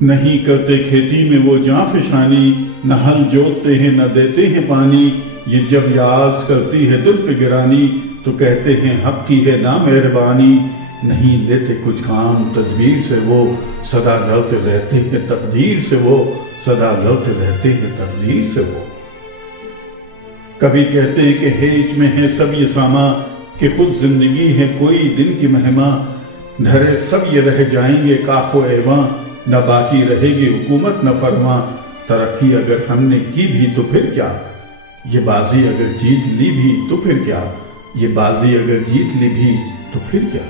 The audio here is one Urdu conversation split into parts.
نہیں کرتے کھیتی میں وہ جاں فشانی، نہ ہل جوتتے ہیں نہ دیتے ہیں پانی۔ یہ جب یاز کرتی ہے دل پہ گرانی، تو کہتے ہیں حق کی ہے نا مہربانی۔ نہیں لیتے کچھ کام تدبیر سے وہ، سدا لڑتے رہتے ہیں تقدیر سے وہ، سدا لڑتے رہتے ہیں تقدیر سے وہ۔ کبھی کہتے ہیں کہ ہیچ میں ہے سب یہ ساما، کہ خود زندگی ہے کوئی دن کی مہما۔ دھرے سب یہ رہ جائیں گے کاخ و ایواں، نہ باقی رہے گی حکومت نہ فرما۔ ترقی اگر ہم نے کی بھی تو پھر کیا، یہ بازی اگر جیت لی بھی تو پھر کیا، یہ بازی اگر جیت لی بھی تو پھر کیا۔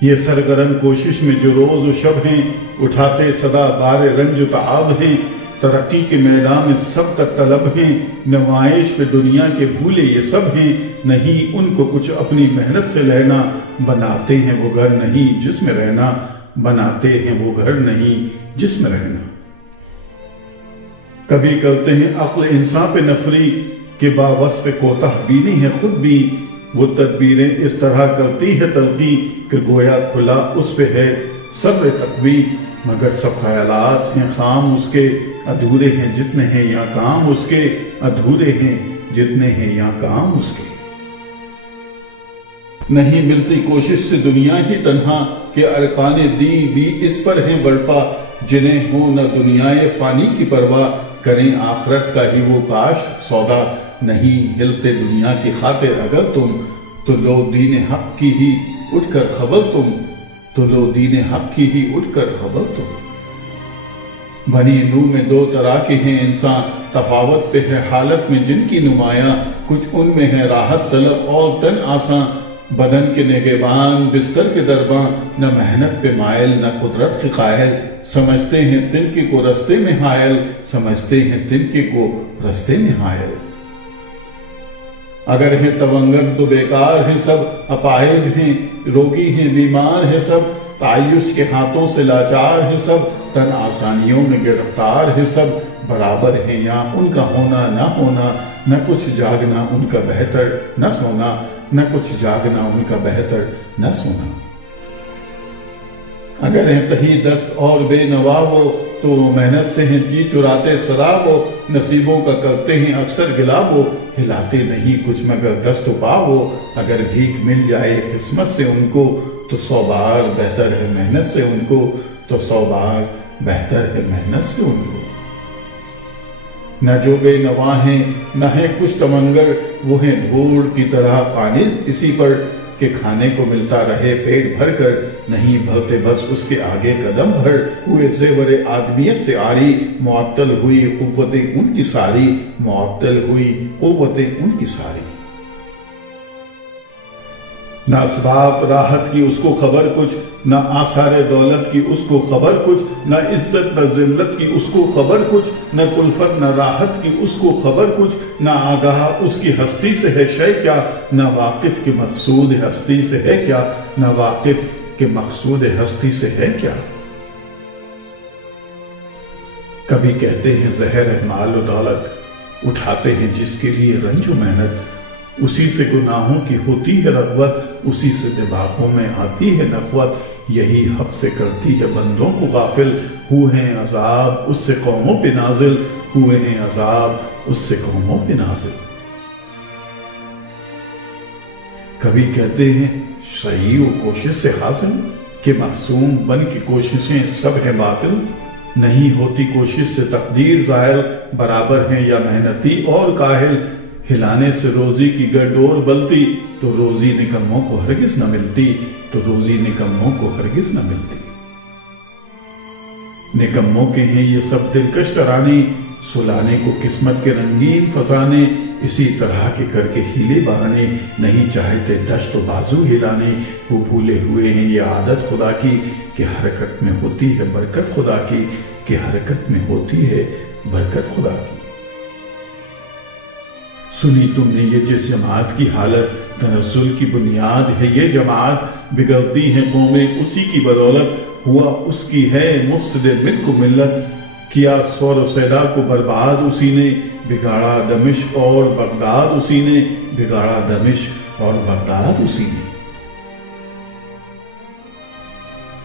یہ سرگرم کوشش میں جو روز و شب ہیں، اٹھاتے صدا بار رنج و تعاب ہیں۔ ترقی کے میدان میں سب کا طلب ہیں، نمائش پہ دنیا کے بھولے یہ سب ہیں۔ نہیں ان کو کچھ اپنی محنت سے لینا، بناتے ہیں وہ گھر نہیں جس میں رہنا، بناتے ہیں وہ گھر نہیں جس میں رہنا۔ کبھی کرتے ہیں عقل انسان پہ نفری، کہ باوصف کوتاہ بینی ہے خود بھی۔ وہ تدبیریں اس طرح کرتی ہے تلقی، کہ گویا کھلا اس پہ ہے صبر تقوی۔ مگر سب خیالات ہیں خام اس کے، ادھورے ہیں جتنے ہیں یا کام اس کے، ادھورے ہیں جتنے ہیں یا کام اس کے۔ نہیں ملتی کوشش سے دنیا ہی تنہا، کہ ارکان دی بھی اس پر ہیں برپا۔ جنہیں ہو نہ دنیائے فانی کی پرواہ، کریں آخرت کا ہی وہ کاش سودا۔ نہیں ہلتے دنیا کی خاطر اگر تم، تو لو دین حق کی ہی اٹھ کر خبر تم، تو لو دین حق کی ہی اٹھ کر خبر تم۔ بنی نوح میں دو طرح کے ہیں انسان، تفاوت پہ ہے حالت میں جن کی نمایاں۔ کچھ ان میں ہے راحت طلب اور تن آساں، بدن کے نگہبان بستر کے درباں۔ نہ محنت پہ مائل نہ قدرت کے قائل، سمجھتے ہیں تنکے کو رستے میں حائل، سمجھتے ہیں تنکے کو رستے میں حائل۔ اگر ہے تونگر تو بیکار ہیں سب، اپاہج ہیں روگی ہیں بیمار ہیں سب۔ تعیش کے ہاتھوں سے لاچار ہیں سب، تن آسانیوں میں گرفتار ہیں سب۔ برابر ہیں یا ان کا ہونا نہ ہونا، نہ کچھ جاگنا ان کا بہتر نہ سونا، نہ کچھ جاگنا ان کا بہتر نہ سونا۔ اگر ہیں تہی دست اور بے نوا وہ، تو وہ محنت سے ہیں جی چراتے سدا وہ۔ نصیبوں کا کرتے ہیں اکثر گلا وہ، ہلاتے نہیں کچھ مگر دست و پا وہ۔ اگر بھیک مل جائے قسمت سے ان کو، تو 100 بار بہتر ہے محنت سے ان کو، تو 100 بار بہتر ہے محنت سے ان کو۔ نہ جو بے نوا ہیں نہ ہے کچھ تمنگر، وہ ہیں دھوڑ کی طرح قانع اسی پر، کہ کھانے کو ملتا رہے پیٹ بھر کر۔ نہیں بھرتے بس اس کے آگے قدم بھر، ہوئے زیور آدمیت سے عاری۔ معطل ہوئی قوتیں ان کی ساری، معطل ہوئی قوتیں ان کی ساری۔ نہ اسباب راحت کی اس کو خبر کچھ، نہ آثار دولت کی اس کو خبر کچھ۔ نہ عزت نہ ذلت کی اس کو خبر کچھ، نہ کلفت نہ راحت کی اس کو خبر کچھ۔ نہ آگاہ اس کی ہستی سے ہے شے کیا، نہ واقف کے مقصود ہستی سے ہے کیا، نہ واقف کے مقصود ہستی سے ہے کیا۔ کبھی کہتے ہیں زہر ہے مال و دولت، اٹھاتے ہیں جس کے لیے رنج و محنت۔ اسی سے گناہوں کی ہوتی ہے رغبت، اسی سے دماغوں میں آتی ہے نخوت۔ یہی حق سے کرتی ہے بندوں کو غافل، ہوئے ہیں عذاب اس سے قوموں پہ نازل، ہوئے ہیں عذاب اس سے قوموں پہ نازل۔ کبھی کہتے ہیں صحیح و کوشش سے حاصل، کہ معصوم بن کی کوششیں سب ہیں باطل۔ نہیں ہوتی کوشش سے تقدیر زائل، برابر ہیں یا محنتی اور کاہل۔ ہلانے سے روزی کی گر ڈور بلتی، تو روزی نکموں کو ہرگز نہ ملتی، تو روزی نکموں کو ہرگز نہ ملتی۔ نکموں کے ہیں یہ سب دلکش ترانے، سلانے کو قسمت کے رنگین فسانے۔ اسی طرح کے کر کے ہیلے بہانے، نہیں چاہتے دشت و بازو ہلانے۔ وہ بھولے ہوئے ہیں یہ عادت خدا کی، کہ حرکت میں ہوتی ہے برکت خدا کی، کہ حرکت میں ہوتی ہے برکت خدا کی۔ سنی تم نے یہ جس جماعت کی حالت، تنزل کی بنیاد ہے یہ جماعت۔ بگڑتی ہیں قومیں اسی کی بدولت، ہوا اس کی ہے مفسد ملک و ملت۔ کیا سور و سیدا کو برباد اسی نے، بگاڑا دمشق اور بغداد اسی نے، بگاڑا دمشق اور بغداد اسی نے۔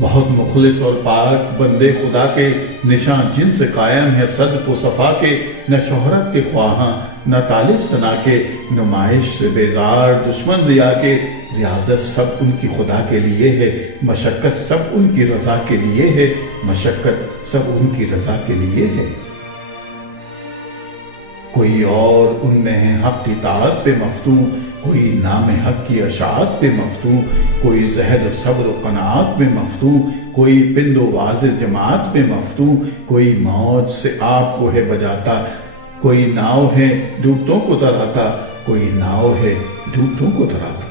بہت مخلص اور پاک بندے خدا کے، نشان جن سے قائم ہے صدق و صفا کے، نہ شہرت کے خواہاں نہ طالب ثنا کے، نمائش سے بیزار دشمن ریا کے، ریاضت سب ان کی خدا کے لیے ہے، مشقت سب ان کی رضا کے لیے ہے، مشقت سب ان کی رضا کے لیے ہے۔ کوئی اور ان میں ہے حق کی طاعت پہ مفتون، کوئی نام حق کی اشاعت پہ مفتون، کوئی زہد و صبر و قناعت میں مفتون، کوئی پند و واضح جماعت پہ مفتون، کوئی موج سے آپ کو ہے بجاتا، کوئی ناؤ ہے ڈوبتوں کو تراتا، کوئی ناؤ ہے ڈوبتوں کو تراتا۔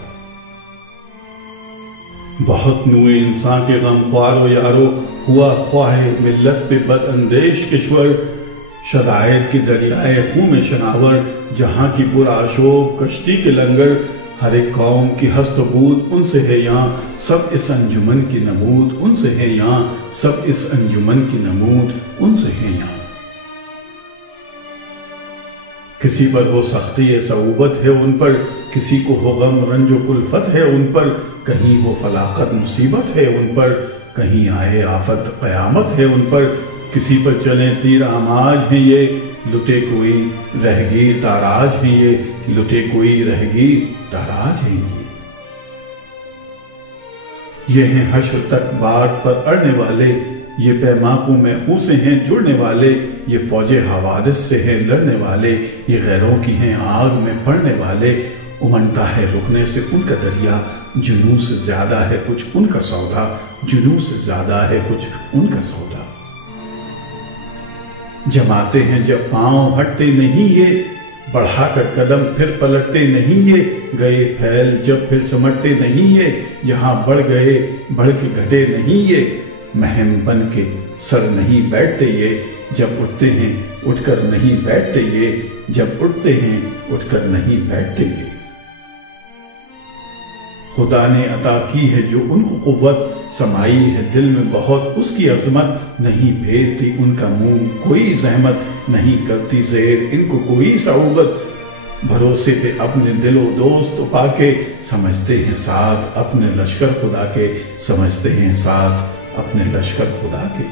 بہت نوئے انسان کے غم خوار و یارو، ہوا خواہ ملت پہ بد اندیش کشور، شدائد کی دریائے خون میں شناور، جہاں کی پرآشوب کشتی کے لنگر، ہر ایک قوم کی ہست و بود ان سے ہے یہاں، سب اس انجمن کی نمود ان سے ہے یہاں، سب اس انجمن کی نمود ان سے ہے یہاں۔ کسی پر ہو سختی صعوبت ہے ان پر، کسی کو ہو غم رنج و کلفت ہے ان پر، کہیں ہو فلاقت مصیبت ہے ان پر، کہیں آئے آفت قیامت ہے ان پر، کسی پر چلیں تیر آماج ہیں یہ، لٹے کوئی رہگیر تاراج ہیں یہ، لٹے کوئی رہگیر تاراج ہیں یہ ہیں حشر تک بار پر اڑنے والے، یہ پیماں میں خوں سے ہیں جڑنے والے، یہ فوج حوادث سے ہیں لڑنے والے، یہ غیروں کی ہیں آگ میں پڑنے والے، امنتا ہے رکنے سے ان کا دریا، جنوں سے زیادہ ہے کچھ ان کا سودا، جنوں سے زیادہ ہے کچھ ان کا سودا۔ جماتے ہیں جب پاؤں ہٹتے نہیں یہ، بڑھا کر قدم پھر پلٹتے نہیں یہ، گئے پھیل جب پھر سمٹتے نہیں یہ، یہاں بڑھ گئے بڑھ کے گھٹے نہیں یہ، مہم بن کے سر نہیں بیٹھتے یہ، جب اٹھتے ہیں اٹھ کر نہیں بیٹھتے یہ، جب اٹھتے ہیں اٹھ کر نہیں بیٹھتے یہ۔ خدا نے عطا کی ہے جو ان کو قوت، سمائی ہے دل میں بہت اس کی عظمت، نہیں پھیرتی ان کا منہ کوئی زحمت، نہیں کرتی زیر ان کو کوئی صعوبت، بھروسے پہ اپنے دل و دوست پا کے، سمجھتے ہیں ساتھ اپنے لشکر خدا کے، سمجھتے ہیں ساتھ اپنے لشکر خدا کے۔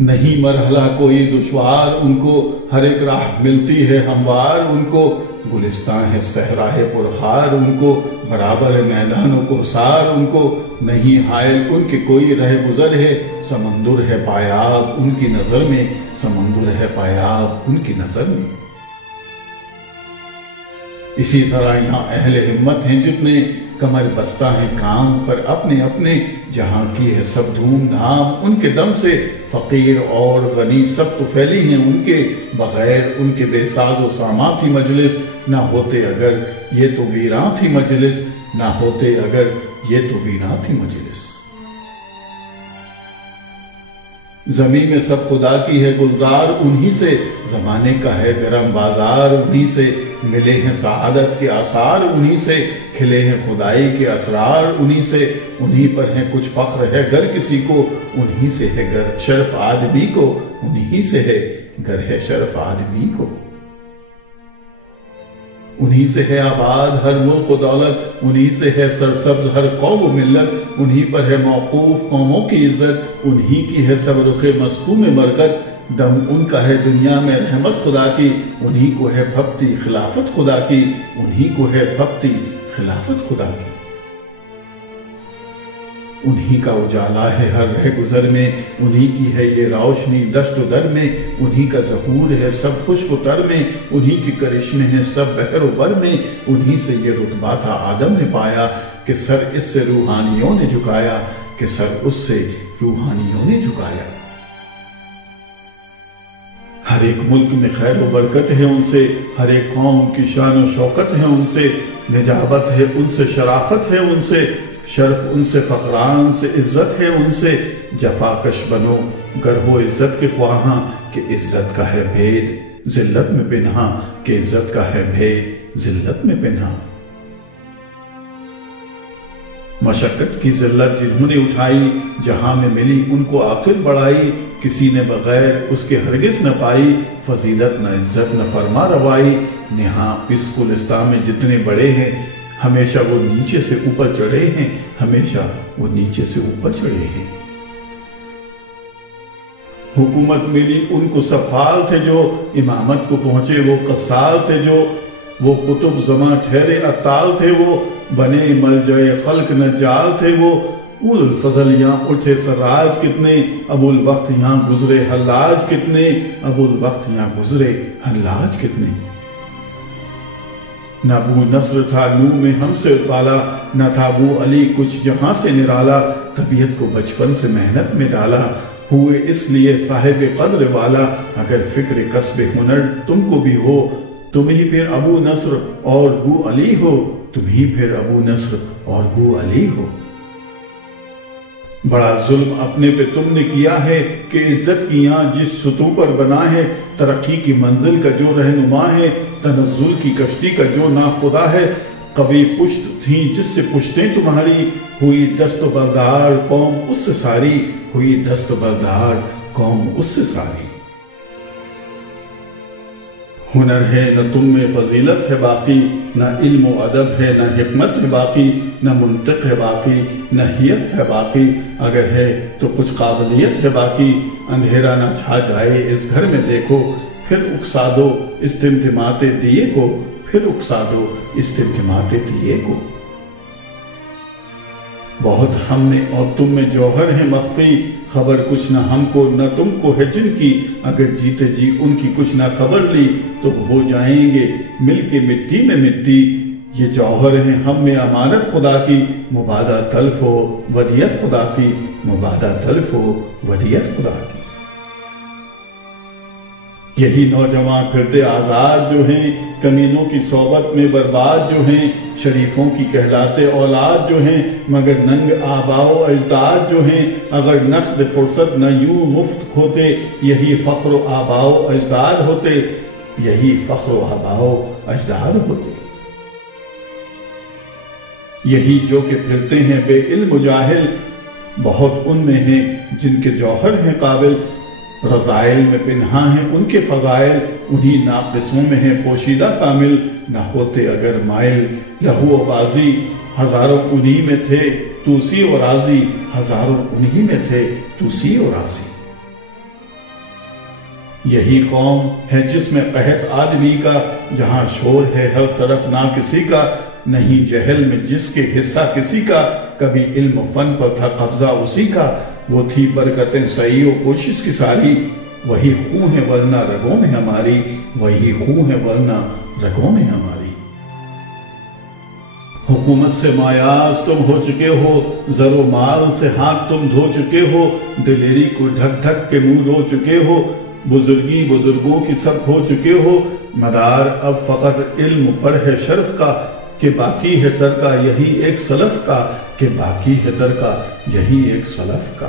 نہیں مرحلہ کوئی دشوار ان کو، ہر ایک راہ ملتی ہے ہموار ان کو، گلستان ہے صحرائے پرخار ان کو، برابر ہے میدانوں کو سار ان کو، نہیں حائل ان کے کوئی رہ گزر ہے، سمندر ہے پایاب ان کی نظر میں، سمندر ہے پایاب ان کی نظر میں۔ اسی طرح یہاں اہل ہمت ہیں جتنے، کمر بستہ ہیں کام پر اپنے اپنے، جہاں کی ہے سب دھوم دھام ان کے دم سے، فقیر اور غنی سب تو پھیلی ہیں ان کے، بغیر ان کے بے ساز و سامان تھی مجلس، نہ ہوتے اگر یہ تو ویراں تھی مجلس، نہ ہوتے اگر یہ تو ویراں تھی مجلس۔ زمین میں سب خدا کی ہے گلزار انہی سے، زمانے کا ہے گرم بازار انہی سے، ملے ہیں سعادت کے آثار انہی سے، کھلے ہیں خدائی کے اسرار انہی سے، انہی پر ہے کچھ فخر ہے گر کسی کو، انہی سے ہے گر شرف آدمی کو، انہی سے ہے گر ہے شرف آدمی کو۔ انہی سے ہے آباد ہر ملک و دولت، انہی سے ہے سرسبز ہر قوم و ملت، انہی پر ہے موقوف قوموں کی عزت، انہی کی ہے سب رخ مسکوم مرکت، دم ان کا ہے دنیا میں رحمت خدا کی، انہی کو ہے پھپتی خلافت خدا کی، انہی کو ہے پھپتی خلافت خدا کی۔ انہی کا اجالا ہے ہر رہ گزر میں، انہی کی ہے یہ روشنی دشت و در میں، انہی کا ظہور ہے سب خشک و تر میں، انہی کی کرشمے ہیں سب بحر و بر میں، انہی سے یہ رتبہ تھا آدم نے پایا، کہ سر اس سے روحانیوں نے جھکایا، کہ سر اس سے روحانیوں نے جھکایا۔ ہر ایک ملک میں خیر و برکت ہے ان سے، ہر ایک قوم کی شان و شوکت ہے ان سے، نجابت ہے ان سے شرافت ہے ان سے، شرف ان سے فخران سے عزت ہے ان سے، جفاکش بنو گر ہو عزت کے خواہاں، کہ عزت کا ہے بھید ذلت میں پنہاں، کہ عزت کا ہے بھید ذلت میں پنہاں۔ مشقت کی ذلت جنہوں نے اٹھائی، جہاں میں ملی ان کو آخر بڑائی، کسی نے بغیر اس کے ہرگز نہ پائی، فضیلت نہ عزت نہ فرما روائی، نہاں اس گلستان میں جتنے بڑے ہیں ہمیشہ وہ نیچے سے اوپر چڑھے ہیں، ہمیشہ وہ نیچے سے اوپر چڑھے ہیں۔ حکومت ملی ان کو سفال تھے جو امامت کو پہنچے وہ قصال تھے جو، وہ قطب زماں ٹھہرے اطال تھے وہ، بنے ملجئے خلق نجال تھے وہ، اول الفضل یہاں اٹھے سراج کتنے، ابو الوقت یہاں گزرے حلاج کتنے، ابو الوقت یہاں گزرے حلاج کتنے۔ نہ ابو نصر تھا نو میں ہم سے والا، نہ تھا ابو علی کچھ جہاں سے نرالا، طبیعت کو بچپن سے محنت میں ڈالا، ہوئے اس لیے صاحب قدر والا، اگر فکر کسب ہنر تم کو بھی ہو، تم ہی پھر ابو نصر اور بو علی ہو، تم ہی پھر ابو نصر اور بو علی ہو۔ بڑا ظلم اپنے پہ تم نے کیا ہے کہ عزت کی یہاں جس سطوح پر بنا ہے، ترقی کی منزل کا جو رہنما ہے، تنزل کی کشتی کا جو ناخدا ہے، قوی پشت تھیں جس سے پشتیں تمہاری، ہوئی دست بردار قوم اس سے ساری، ہوئی دست بردار قوم اس سے ساری۔ ہنر ہے نہ تم میں فضیلت ہے باقی، نہ علم و ادب ہے نہ حکمت ہے باقی، نہ منطق ہے باقی نہ حیت ہے باقی، اگر ہے تو کچھ قابلیت ہے باقی، اندھیرا نہ چھا جائے اس گھر میں دیکھو، پھر اکسا دو اس ٹمٹماتے دیے کو، پھر اکسا دو اس ٹمٹماتے دیے کو۔ بہت ہم میں اور تم میں جوہر ہے مخفی، خبر کچھ نہ ہم کو نہ تم کو ہے جن کی، اگر جیتے جی ان کی کچھ نہ خبر لی تو ہو جائیں گے مل کے مٹی میں مٹی، یہ جوہر ہیں ہم میں امانت خدا کی، مبادہ تلف ہو ودیت خدا کی، مبادہ تلف ہو ودیت خدا کی۔ یہی نوجوان پھرتے آزاد جو ہیں، کمینوں کی صحبت میں برباد جو ہیں، شریفوں کی کہلاتے اولاد جو ہیں، مگر ننگ آباء و اجداد جو ہیں، اگر نقد فرصت نہ یوں مفت کھوتے، یہی فخر و آباء و اجداد ہوتے، یہی فخر و آباء و اجداد ہوتے۔ یہی جو کہ پھرتے ہیں بے علم و جاہل، بہت ان میں ہیں جن کے جوہر ہیں قابل، رضائل میں پنہاں ہیں ان کے فضائل، انہی ناقصوں میں ہیں پوشیدہ کامل، نہ ہوتے اگر مائل لہو و بازی، ہزاروں انہی میں تھے توسی و راضی، ہزاروں انہی میں تھے توسی و راضی۔ یہی قوم ہے جس میں قحط آدمی کا، جہاں شور ہے ہر طرف نہ کسی کا، نہیں جہل میں جس کے حصہ کسی کا، کبھی علم و فن پر تھا قبضہ اسی کا، وہ تھی برکتیں سعی و کوشش کی ساری، وہی خون ہے ورنہ رگوں میں ہماری، وہی خون ہے ورنہ رگوں میں ہماری۔ حکومت سے مایاز تم ہو چکے ہو، زر و مال سے ہاتھ تم دھو چکے ہو، دلیری کو ڈھک ڈھک کے منہ رو چکے ہو، بزرگی بزرگوں کی سب کھو چکے ہو، مدار اب فقط علم پر ہے شرف کا، کہ باقی ہے ترکا یہی ایک سلف کا، کہ باقی ہے ترکا یہی ایک سلف کا۔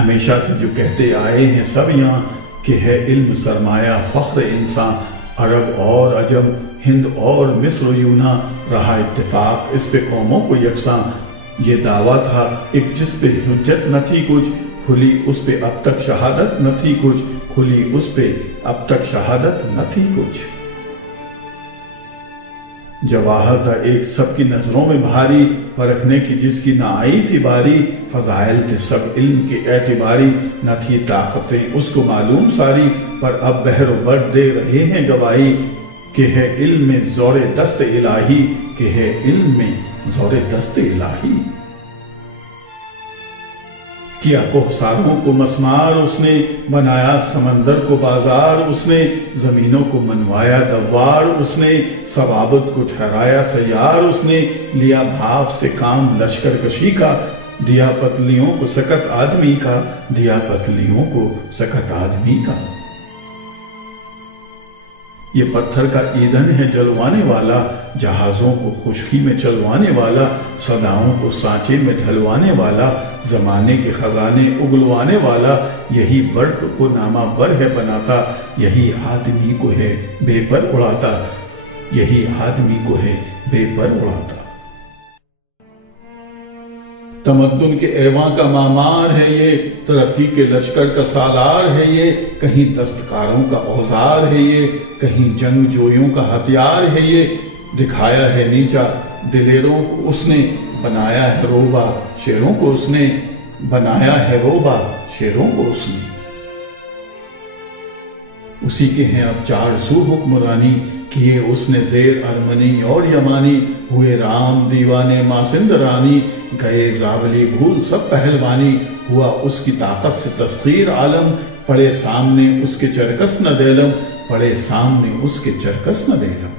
ہمیشہ سے جو کہتے آئے ہیں سب یہاں کہ ہے علم سرمایہ فخر انسان، عرب اور عجم ہند اور مصر و یونان، رہا اتفاق اس پہ قوموں کو یکساں، یہ دعویٰ تھا ایک جس پہ حجت نہ تھی کچھ، کھلی اس پہ اب تک شہادت نہ تھی کچھ، کھلی اس پہ اب تک شہادت نہ تھی کچھ۔ جواہر تھا ایک سب کی نظروں میں بھاری، پرکھنے کی جس کی نہ آئی تھی باری، فضائل تھے سب علم کے اعتباری، نہ تھی طاقتیں اس کو معلوم ساری، پر اب بحر و بر دے رہے ہیں گواہی، کہ ہے علم میں زور دست الہی، کہ ہے علم میں زور دست الہی۔ کیا کوہساروں کو مسمار اس نے، بنایا سمندر کو بازار اس نے، زمینوں کو منوایا دوار اس نے، ثوابت کو ٹھہرایا سیار اس نے، لیا بھاپ سے کام لشکر کشی کا، دیا پتلیوں کو سکت آدمی کا، دیا پتلیوں کو سکت آدمی کا۔ یہ پتھر کا ایندھن ہے جلوانے والا، جہازوں کو خشکی میں چلوانے والا، صداؤں کو سانچے میں ڈھلوانے والا، زمانے کے خزانے اگلوانے والا، یہی برق کو نامہ بر ہے بناتا، یہی آدمی کو ہے بے پر اڑاتا، یہی آدمی کو ہے بے پر اڑاتا۔ تمدن کے ایواں کا معمار ہے یہ، ترقی کے لشکر کا سالار ہے یہ، کہیں دستکاروں کا اوزار ہے یہ، کہیں جنگ جویوں کا ہتھیار ہے یہ۔ دکھایا ہے نیچا دلیروں کو اس نے، بنایا ہے روبا شیروں کو اس نے، بنایا ہے روبا شیروں کو اس نے۔ اسی کے ہیں اب 400 حکمرانی، کیے اس نے زیر ارمنی اور یمانی، ہوئے رام دیوانے ماسند رانی، گئے زاولی بھول سب پہلوانی، ہوا اس کی طاقت سے تسخیر عالم، پڑے سامنے اس کے چرکس نہ دیلم، پڑے سامنے اس کے چرکس نہ دیلم۔